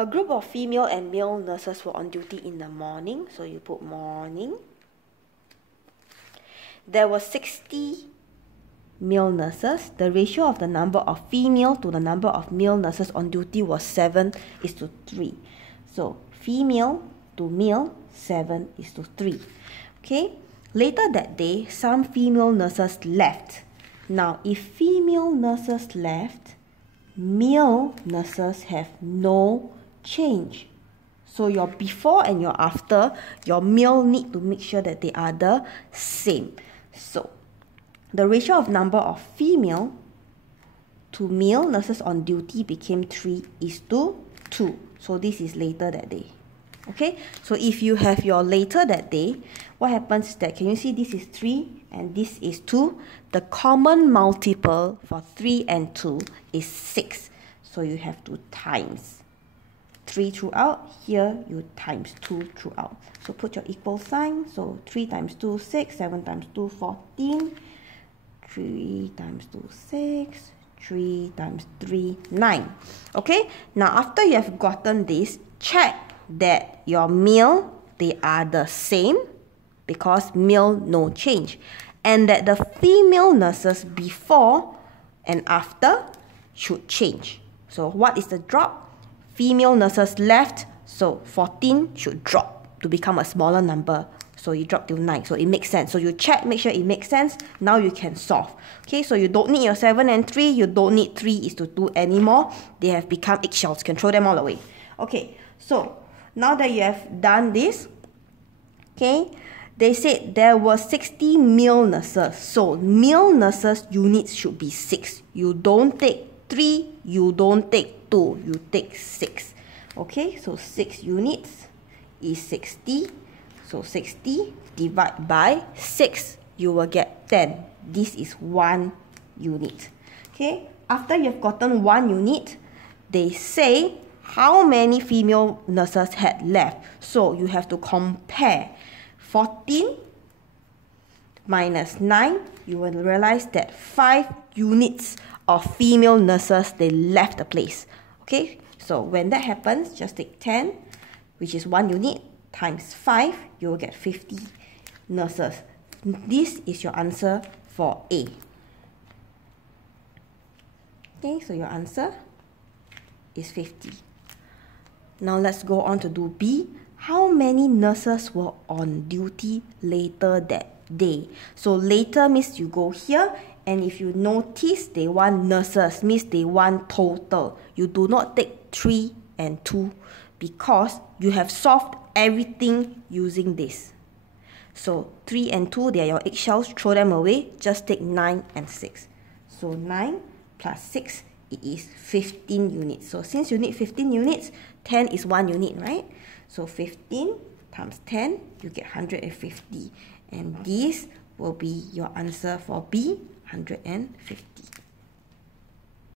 A group of female and male nurses were on duty in the morning, so you put morning. There were 60 male nurses. The ratio of the number of female to the number of male nurses on duty was 7:3. So female to male, 7:3. Okay. Later that day, some female nurses left. Now, if female nurses left, male nurses have no change. So your before and your after, your male need to make sure that they are the same. So the ratio of number of female to male nurses on duty became 3:2. So this is later that day. Okay, so if you have your later that day, what happens is that, can you see this is 3 and this is 2? The common multiple for 3 and 2 is 6. So you have to times 3 throughout. Here you times 2 throughout. So put your equal sign. So 3 times 2, 6. 7 times 2, 14. 3 times 2, 6. 3 times 3, 9. Okay, now after you have gotten this, check that your male, they are the same, because male no change, and that the female nurses before and after should change. So what is the drop? Female nurses left, so 14 should drop to become a smaller number. So you drop to 9. So it makes sense. So you check, make sure it makes sense. Now you can solve. Okay, so you don't need your 7 and 3. You don't need 3:2 anymore. They have become eggshells. You can throw them all away. Okay, so now that you have done this, okay, they said there were 60 male nurses. So male nurses units should be 6. You don't take 3, you don't take 2, you take 6. Okay, so 6 units is 60. So 60 divided by 6, you will get 10. This is 1 unit. Okay, after you have gotten 1 unit, they say how many female nurses had left. So you have to compare 14 minus 9. You will realize that 5 units of female nurses, they left the place. Okay, so when that happens, just take 10, which is 1 unit, times 5, you will get 50 nurses. This is your answer for A. Okay, so your answer is 50. Now let's go on to do B. How many nurses were on duty later that day? So later means you go here, and if you notice they want nurses, means they want total. You do not take 3 and 2 because you have solved everything using this. So 3 and 2, they are your eggshells, throw them away, just take 9 and 6. So 9 plus 6, it is 15 units. So since you need 15 units, 10 is 1 unit, right? So 15 times 10, you get 150. And this will be your answer for B, 150.